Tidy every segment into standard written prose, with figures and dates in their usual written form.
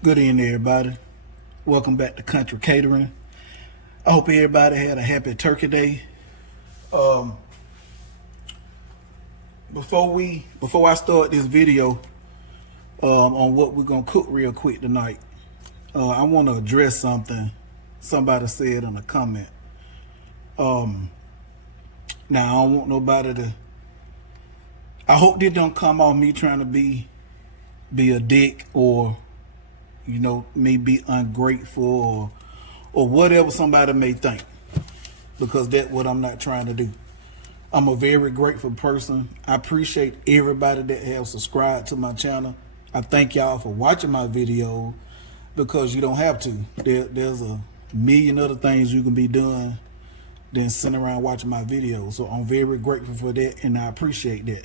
Good evening, everybody. Welcome back to Country Catering. I hope everybody had a happy Turkey Day. Um, before I start this video on what we're gonna cook real quick tonight, I want to address something somebody said in a comment. Now I don't want nobody to. I hope this don't come off me trying to be a dick or me be ungrateful or whatever somebody may think, because that's what I'm not trying to do. I'm a very grateful person. I appreciate everybody that has subscribed to my channel. I thank y'all for watching my video, because you don't have to. There's a million other things you can be doing than sitting around watching my videos. So I'm very grateful for that, and I appreciate that.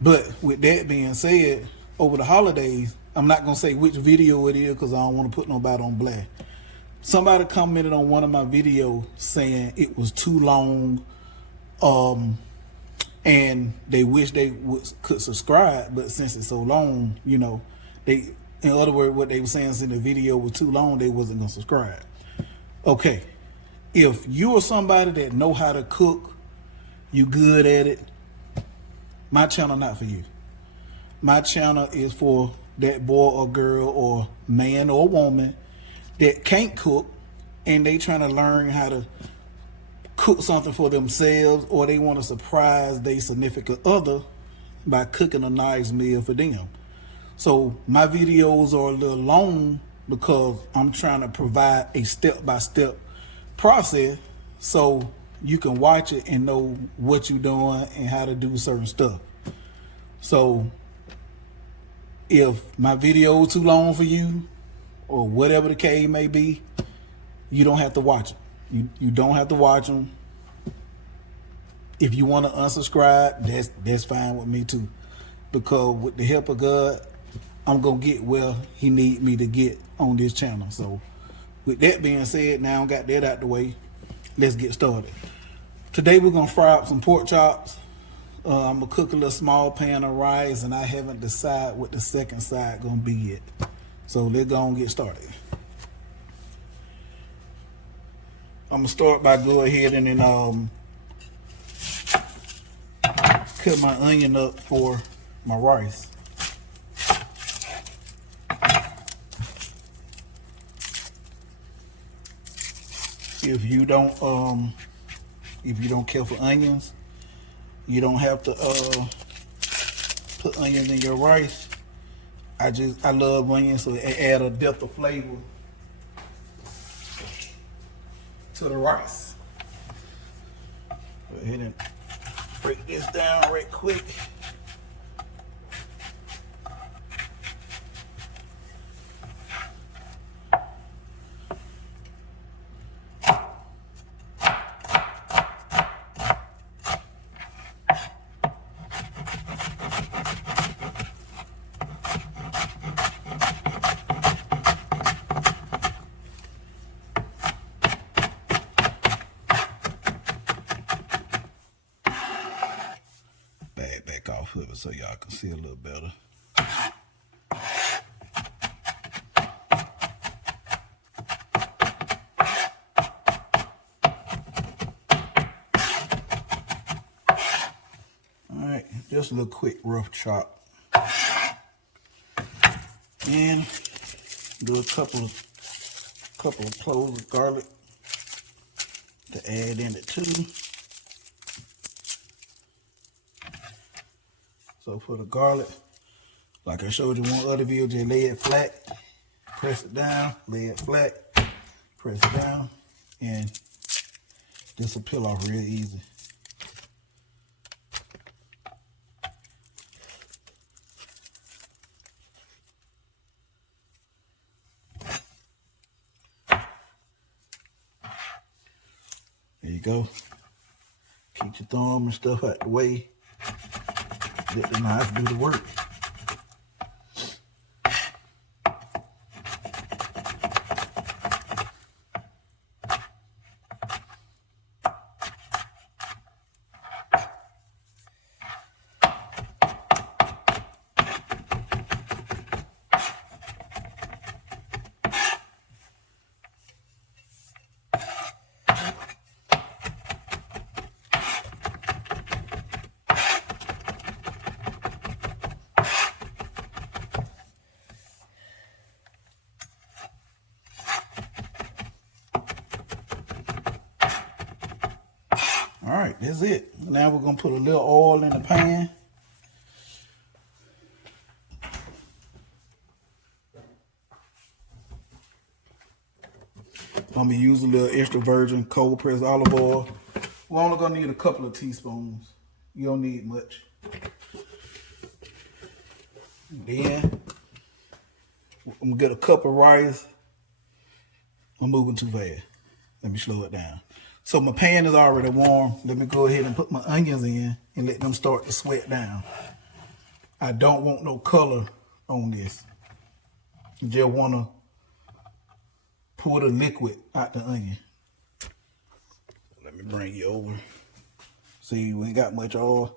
But with that being said, over the holidays, I'm not going to say which video it is because I don't want to put nobody on blast. Somebody commented on one of my videos saying it was too long, and they wish they could subscribe, but since it's so long, in other words, what they were saying in the video was too long, they wasn't going to subscribe. Okay, if you are somebody that know how to cook, you good at it, my channel not for you. My channel is for that boy or girl or man or woman that can't cook and they trying to learn how to cook something for themselves, or they want to surprise their significant other by cooking a nice meal for them. So my videos are a little long because I'm trying to provide a step-by-step process so you can watch it and know what you're doing and how to do certain stuff. So if my video is too long for you, or whatever the case may be, you don't have to watch it. You don't have to watch them. If you want to unsubscribe, that's fine with me too. Because with the help of God, I'm going to get where he need me to get on this channel. So with that being said, now I got that out the way, let's get started. Today we're going to fry up some pork chops. I'm going to cook a little small pan of rice, and I haven't decided what the second side going to be yet. So let's go and get started. I'm going to start by going ahead and then cut my onion up for my rice. If you don't care for onions, you don't have to put onions in your rice. I love onions, so it add a depth of flavor to the rice. Go ahead and break this down right quick. Back off of it so y'all can see a little better. Alright, just a little quick rough chop. And do a couple of cloves of garlic to add in it too. So for the garlic, like I showed you one other video, just lay it flat, press it down, lay it flat, press it down, and this will peel off real easy. There you go. Keep your thumb and stuff out the way. Let the knife do the work. That's it. Now we're gonna put a little oil in the pan. I'm gonna use a little extra virgin cold pressed olive oil. We're only gonna need a couple of teaspoons. You don't need much. And then I'm gonna get a cup of rice. I'm moving too fast. Let me slow it down. So my pan is already warm. Let me go ahead and put my onions in and let them start to sweat down. I don't want no color on this. Just wanna pour the liquid out the onion. Let me bring you over. See, we ain't got much oil.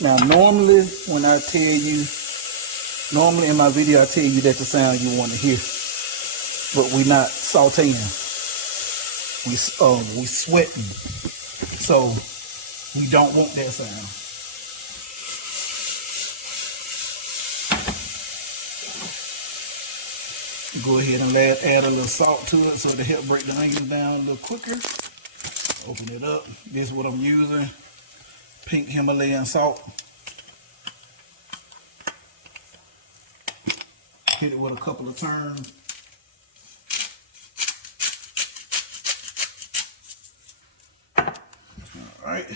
Now, normally when I tell you, normally in my video I tell you that's the sound you want to hear, but we not sauteing. We sweating, so we don't want that sound. Go ahead and add a little salt to it so to help break the onions down a little quicker. Open it up. This is what I'm using. Pink Himalayan salt. Hit it with a couple of turns. All right.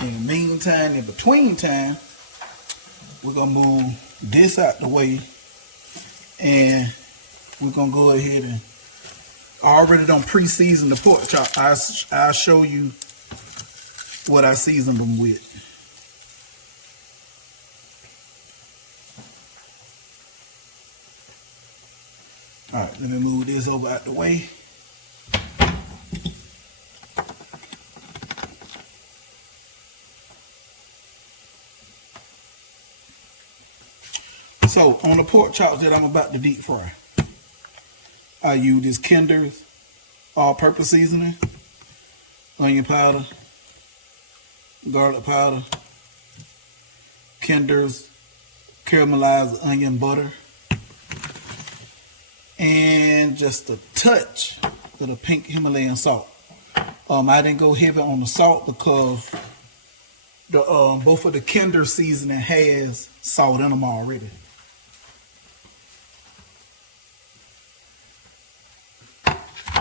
In the meantime, in between time, we're gonna move this out the way, and we're gonna go ahead and I already done pre-season the pork chop. I'll show you what I seasoned them with. All right, let me move this over out the way. So on the pork chops that I'm about to deep fry, I use this Kinder's all-purpose seasoning, onion powder, garlic powder, Kinder's caramelized onion butter, and just a touch of the pink Himalayan salt. I didn't go heavy on the salt because the both of the Kinder seasoning has salt in them already.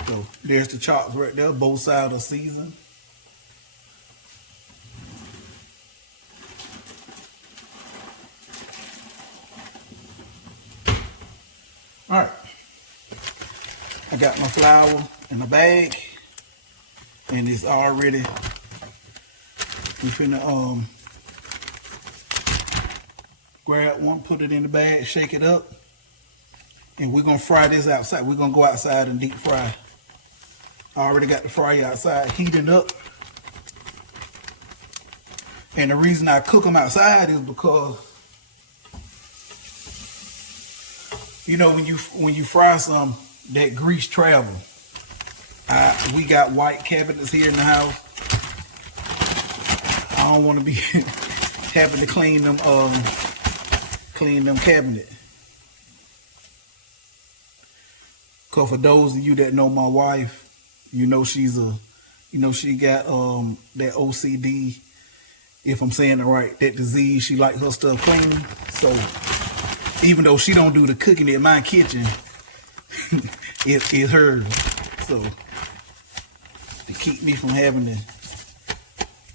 So there's the chops right there, both sides are seasoned. All right, I got my flour in the bag, and it's already, we finna grab one, put it in the bag, shake it up, and we're gonna fry this outside. We're gonna go outside and deep fry. I already got the fryer outside heating up. And the reason I cook them outside is because, you know, when you fry some, that grease travel. We got white cabinets here in the house. I don't want to be having to clean them cabinets. Cause for those of you that know my wife, you know she got that OCD, if I'm saying it right, that disease. She like her stuff clean. So even though she don't do the cooking in my kitchen, it's hers. So to keep me from having to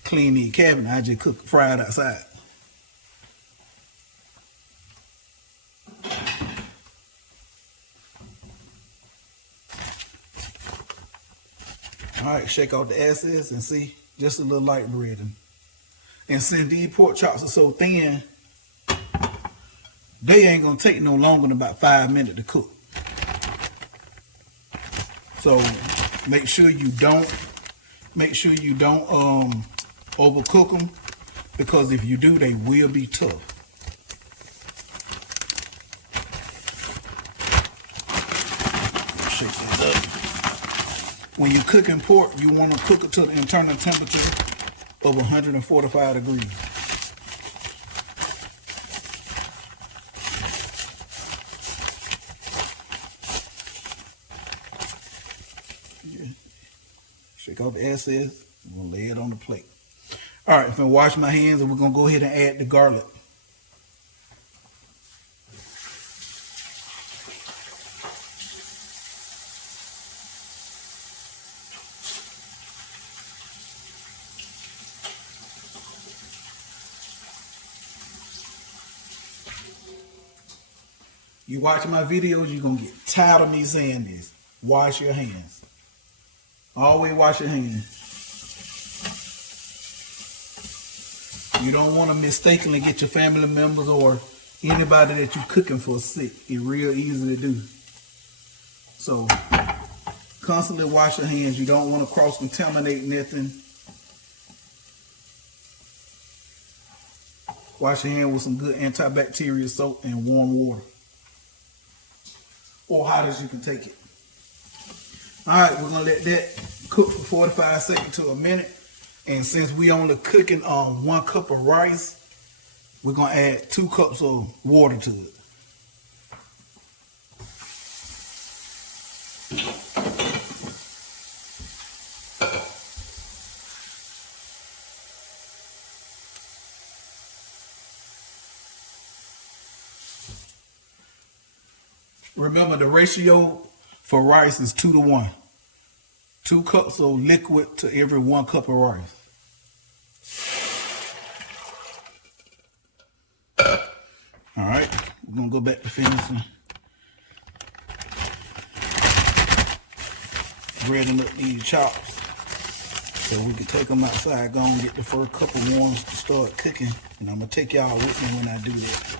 clean the cabinet, I just fry it outside. All right, shake out the excess and see, just a little light breading. And since these pork chops are so thin, they ain't gonna take no longer than about 5 minutes to cook. So make sure you don't overcook them, because if you do, they will be tough. Shake this up. When you're cooking pork, you want to cook it to the internal temperature of 145 degrees. Shake off the excess. I'm going to lay it on the plate. All right, I'm going to wash my hands and we're going to go ahead and add the garlic. You watching my videos, you're going to get tired of me saying this. Wash your hands. Always wash your hands. You don't want to mistakenly get your family members or anybody that you're cooking for sick. It's real easy to do. So, constantly wash your hands. You don't want to cross-contaminate nothing. Wash your hands with some good antibacterial soap and warm water. Or hot as you can take it. Alright, we're going to let that cook for 45 seconds to a minute. And since we only cooking 1 cup of rice, we're going to add 2 cups of water to it. Remember, the ratio for rice is 2 to 1. 2 cups of liquid to every 1 cup of rice. All right, we're gonna go back to finishing. Breading up these chops so we can take them outside, go and get the first couple ones to start cooking. And I'm gonna take y'all with me when I do that.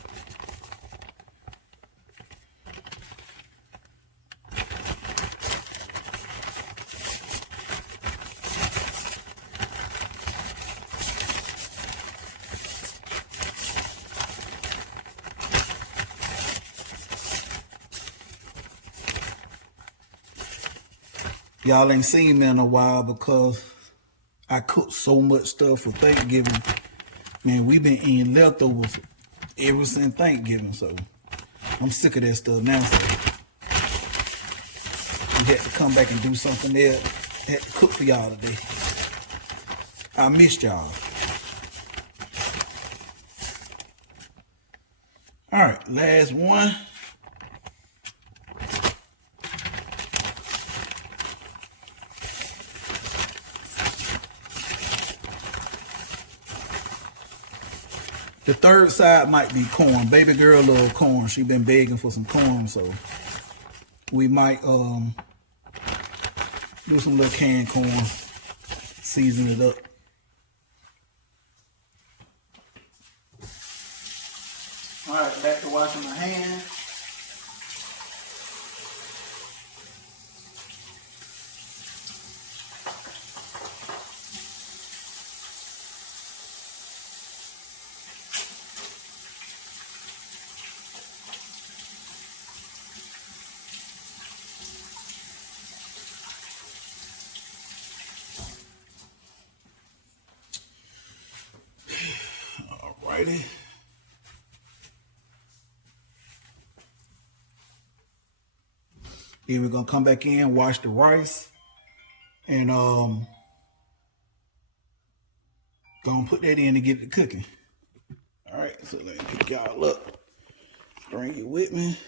Y'all ain't seen me in a while because I cooked so much stuff for Thanksgiving. Man, we've been eating leftovers ever since Thanksgiving, so I'm sick of that stuff now. So we had to come back and do something else. Had to cook for y'all today. I missed y'all. All right, last one. The third side might be corn. Baby girl love corn. She been begging for some corn, so we might do some little canned corn, season it up. All right, back to washing my hands. Alrighty. Then we're gonna come back in, wash the rice, and gonna put that in to get it cooking. Alright, so let me pick y'all up. Bring it with me.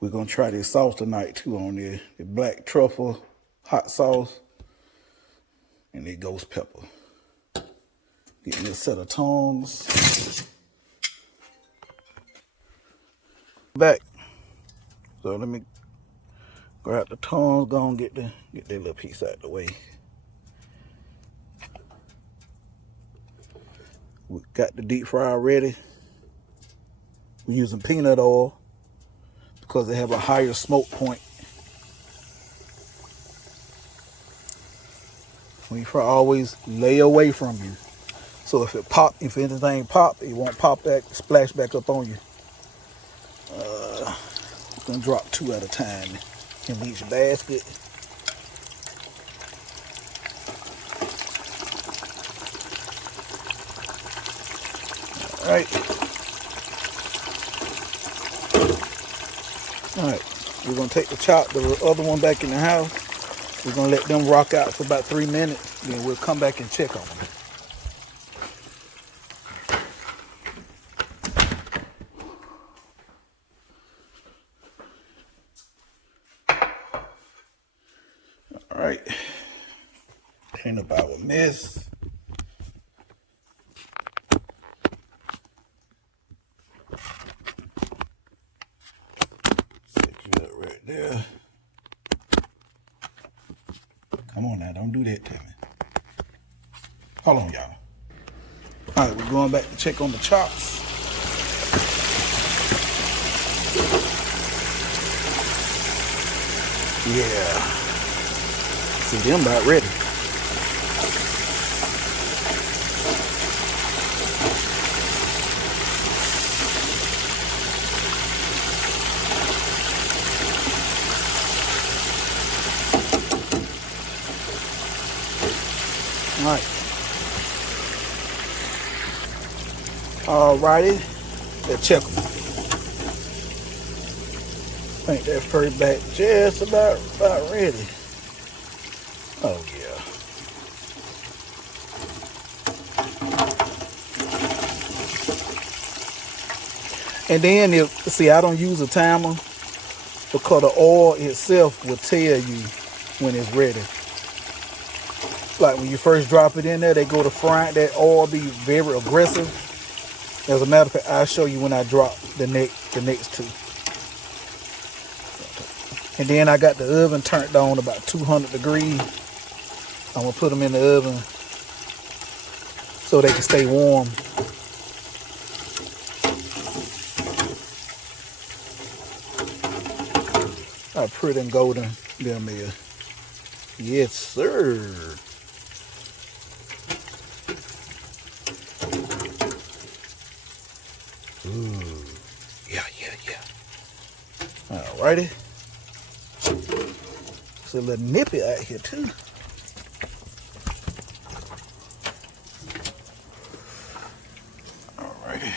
We're gonna try this sauce tonight too on there. The black truffle hot sauce and the ghost pepper. Getting this set of tongs. Back. So let me grab the tongs, go and get that little piece out of the way. We got the deep fry ready. We're using peanut oil because they have a higher smoke point. When you fry, always lay away from you. So if anything pop, it won't pop back, splash back up on you. Gonna drop 2 at a time in each basket. All right, we're gonna take the other one back in the house. We're gonna let them rock out for about 3 minutes, then we'll come back and check on them. All right, clean up our mess. There. Come on now, don't do that to me. Hold on, y'all. All right, we're going back to check on the chops. Yeah. See, them about ready. Alrighty, let's check them. I think that first batch just about ready. Oh yeah. And then I don't use a timer because the oil itself will tell you when it's ready. Like when you first drop it in there, they go to frying, that oil be very aggressive. As a matter of fact, I'll show you when I drop the next 2. And then I got the oven turned on about 200 degrees. I'm gonna put them in the oven so they can stay warm. How pretty and golden them is. Yes, sir. Ooh, yeah. Alrighty. It's a little nippy out here too. Alrighty.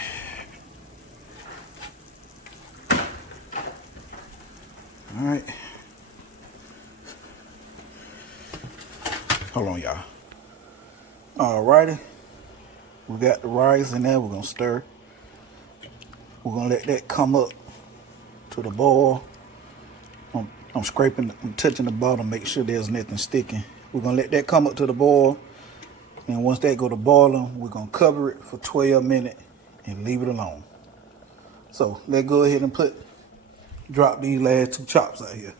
Alright. Hold on, y'all. Alrighty. We got the rice in there. We're gonna stir. We're gonna let that come up to the boil. I'm scraping, I'm touching the bottom, make sure there's nothing sticking. We're gonna let that come up to the boil. And once that go to boiling, we're gonna cover it for 12 minutes and leave it alone. So let's go ahead and drop these last 2 chops out here.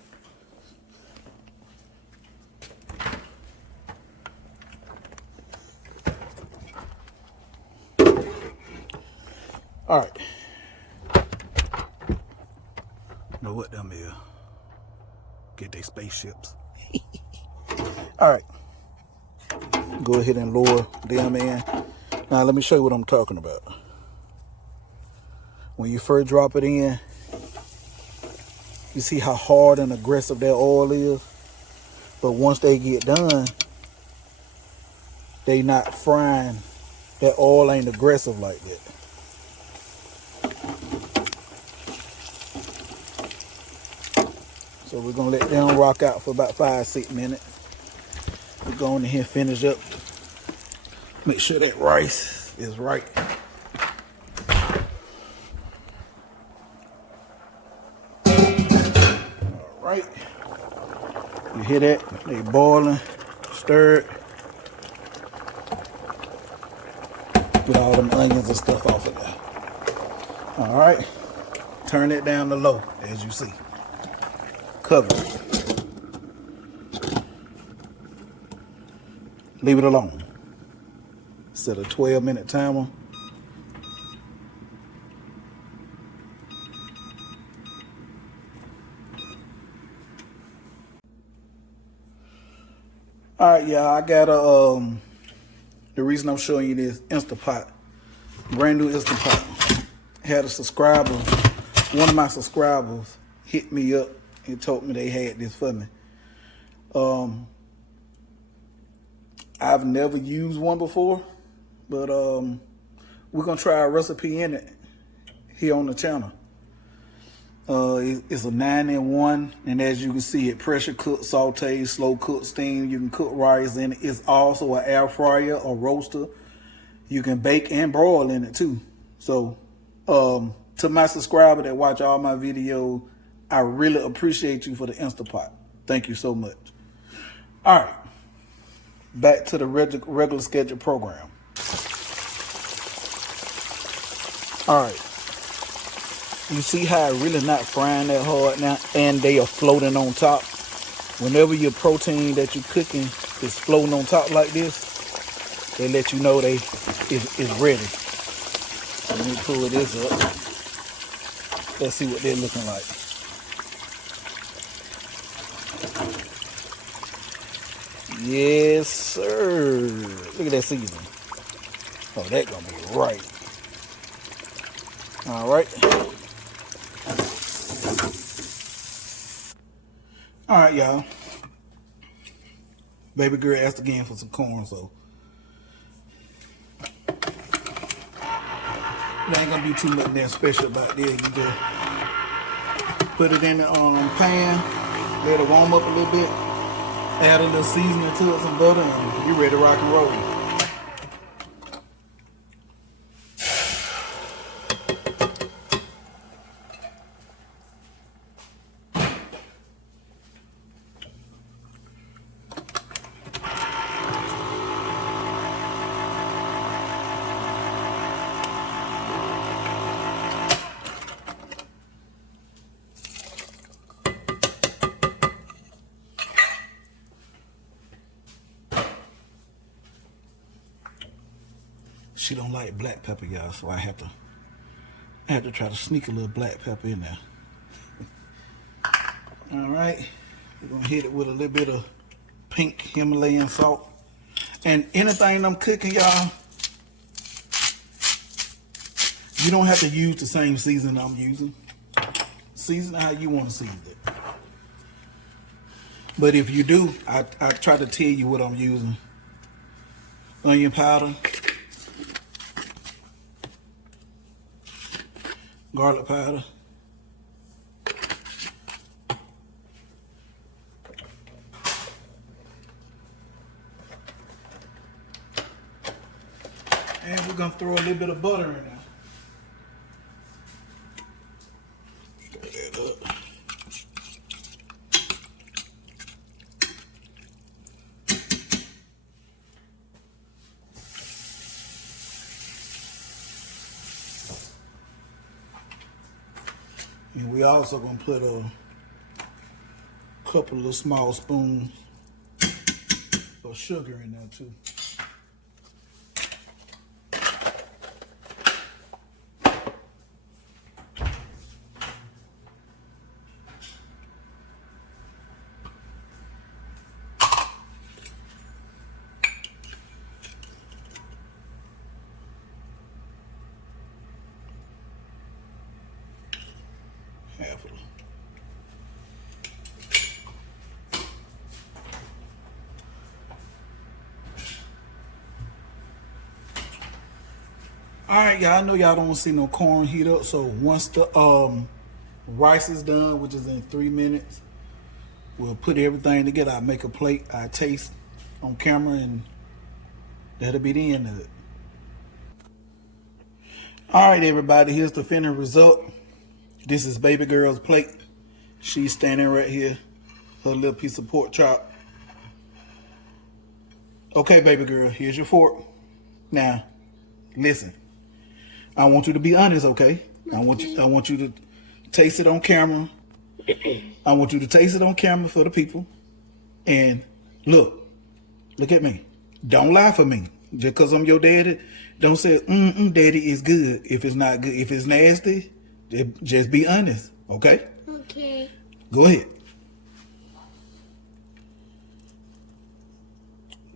All right. Know what them is? Get they spaceships. All right. Go ahead and lower them in. Now let me show you what I'm talking about. When you first drop it in, you see how hard and aggressive that oil is. But once they get done, they not frying. That oil ain't aggressive like that. So we're gonna let them rock out for about 5-6 minutes. We're going in here, finish up. Make sure that rice is right. All right. You hear that? They boiling, stirred. Get all them onions and stuff off of there. All right. Turn it down to low, as you see. Cover it. Leave it alone. Set a 12-minute timer. All right, y'all. I got a the reason I'm showing you this Instapot, brand new Instapot. Had a subscriber, one of my subscribers. hit me up and told me they had this for me. I've never used one before, but we're gonna try a recipe in it here on the channel. It's a 9-in-1, and as you can see, it pressure cook, saute, slow cook, steam. You can cook rice in it. It's also an air fryer or roaster. You can bake and broil in it too. So to my subscriber that watch all my videos, I really appreciate you for the Instapot. Thank you so much. All right, back to the regular scheduled program. All right. You see how it really not frying that hard now, and they are floating on top. Whenever your protein that you're cooking is floating on top like this, they let you know it's ready. So let me pull this up. Let's see what they're looking like. Yes, sir. Look at that seasoning. Oh, that's gonna be right. All right. All right, y'all. Baby girl asked again for some corn, so there ain't gonna be too much that special about this. You just put it in the pan, let it warm up a little bit, add a little seasoning to it, some butter, and you're ready to rock and roll. She don't like black pepper, y'all, so I have to try to sneak a little black pepper in there. All right, we're gonna hit it with a little bit of pink Himalayan salt. And anything I'm cooking, y'all, you don't have to use the same seasoning I'm using. Season it how you want to season it. But if you do, I try to tell you what I'm using. Onion powder, garlic powder, and we're gonna throw a little bit of butter in there. Stir that up. And we also gonna put a couple of small spoons of sugar in there too. Half of them. All right, y'all. I know y'all don't want to see no corn heat up. So once the rice is done, which is in 3 minutes, we'll put everything together. I make a plate. I taste on camera, and that'll be the end of it. All right, everybody. Here's the finished result. This is baby girl's plate. She's standing right here. Her little piece of pork chop. Okay, baby girl. Here's your fork. Now, listen. I want you to be honest, okay? I want you to taste it on camera. I want you to taste it on camera for the people. And look at me. Don't lie for me. Just because I'm your daddy, don't say, daddy is good if it's not good. If it's nasty, just be honest, okay? Okay. Go ahead.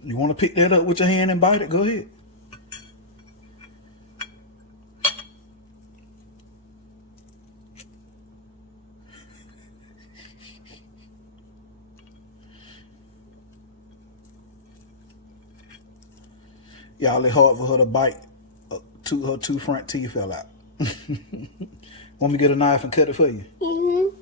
You want to pick that up with your hand and bite it? Go ahead. Y'all, it's hard for her to bite. Her two front teeth fell out. Want me to get a knife and cut it for you? Mm-hmm.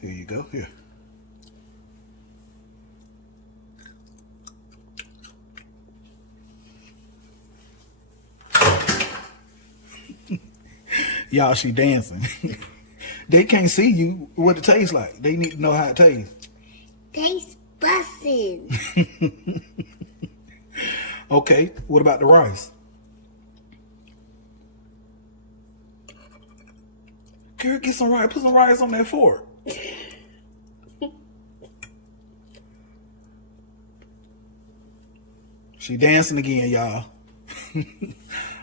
Here you go. Here. Y'all, she dancing. They can't see you what it tastes like. They need to know how it tastes. Taste bussin'. Okay, what about the rice? Girl, get some rice. Put some rice on that fork. She dancing again, y'all.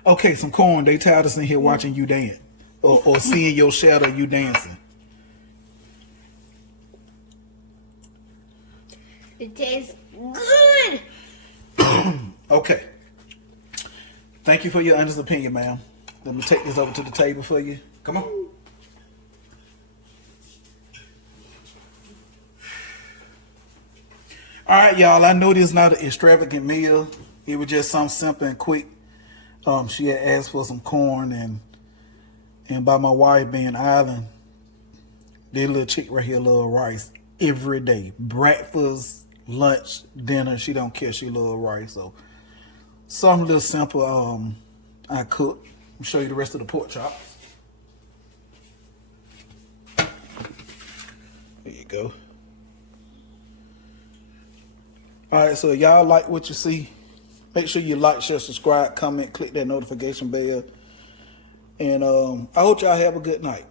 Okay, some corn. They tired us in here watching you dance. Or seeing your shadow, you dancing. It tastes good. Okay. Thank you for your honest opinion, ma'am. Let me take this over to the table for you. Come on. All right, y'all. I know this is not an extravagant meal. It was just something simple and quick. She had asked for some corn, and by my wife being island, this little chick right here love rice every day. Breakfast, lunch, dinner. She don't care. She love rice. So something little simple. I cook. I'll show you the rest of the pork chops. There you go. All right, so y'all like what you see, make sure you like, share, subscribe, comment, click that notification bell. And I hope y'all have a good night.